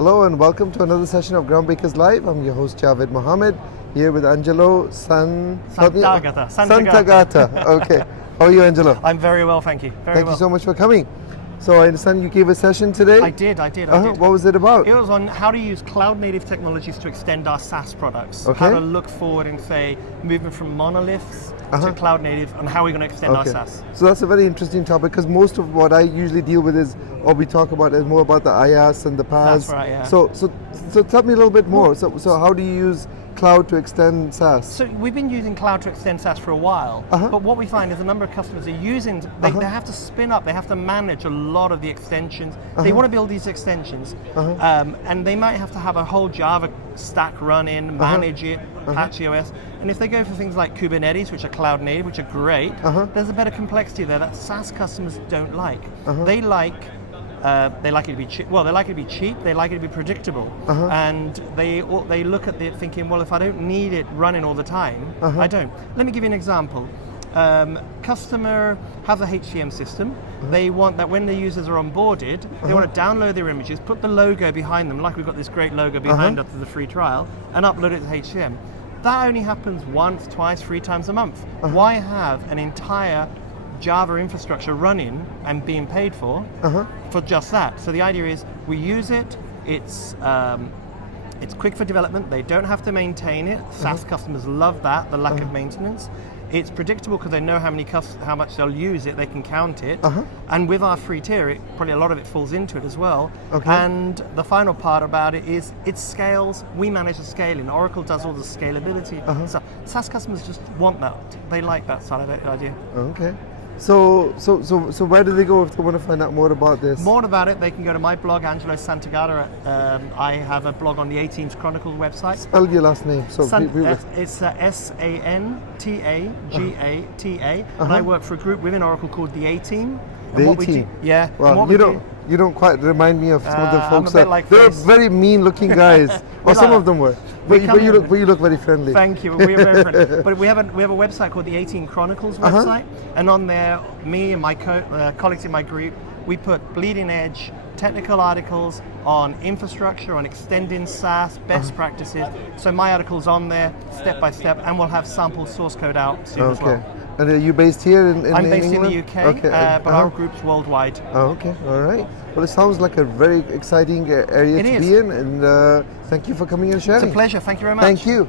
Hello and welcome to another session of Groundbreakers Live. I'm your host Javed Mohammed, here with Angelo Santagata. Santagata. Okay. How are you, Angelo? I'm very well, thank you. Thank you so much for coming. So I understand you gave a session today? I did. What was it about? It was on how to use cloud-native technologies to extend our SaaS products. Okay. How to look forward and say, moving from monoliths to cloud-native, and how we're going to extend our SaaS. So that's a very interesting topic, because most of what I usually deal with is, or we talk about, is more about the IaaS and the PaaS. That's right, yeah. So tell me a little bit more. So how do you use cloud to extend SaaS? So we've been using cloud to extend SaaS for a while, but what we find is a number of customers are using, they have to spin up, they have to manage a lot of the extensions. They want to build these extensions, and they might have to have a whole Java stack run in, manage it, Apache OS. And if they go for things like Kubernetes, which are cloud native, which are great, there's a better complexity there that SaaS customers don't like. They like it to be cheap. Well, they like it to be cheap. They like it to be predictable, and they look at it thinking, well, if I don't need it running all the time, I don't. Let me give you an example. Customer has a HCM system. They want that when the users are onboarded, they want to download their images, put the logo behind them, like we've got this great logo behind us as a free trial, and upload it to HCM. That only happens once, twice, 3 times a month. Why have an entire Java infrastructure running and being paid for just that? So the idea is we use it. It's quick for development. They don't have to maintain it. SaaS customers love that, the lack of maintenance. It's predictable because they know how much they'll use it. They can count it. And with our free tier, probably a lot of it falls into it as well. And the final part about it is it scales. We manage the scaling. Oracle does all the scalability. So SaaS customers just want that. They like that side of the idea. Okay. So where do they go if they want to find out more about this? More about it, they can go to my blog, Angelo Santagata. I have a blog on the 18th Chronicles website. Spell your last name. It's Santagata. And I work for a group within Oracle called the A-Team. The A-Team? Yeah. Well, you don't quite remind me of some of the folks they're very mean-looking guys. Or some of them were. But you look very friendly. Thank you. We are very friendly. But we have a website called the 18 Chronicles website, and on there, me and my colleagues in my group, we put bleeding edge technical articles on infrastructure, on extending SaaS, best practices. So my article's on there, step by step, and we'll have sample source code out soon as well. And are you based here in I'm based England? in the UK, but our group's worldwide. Oh, okay, all right. Well, it sounds like a very exciting area to be in, and thank you for coming and sharing. It's a pleasure, thank you very much. Thank you.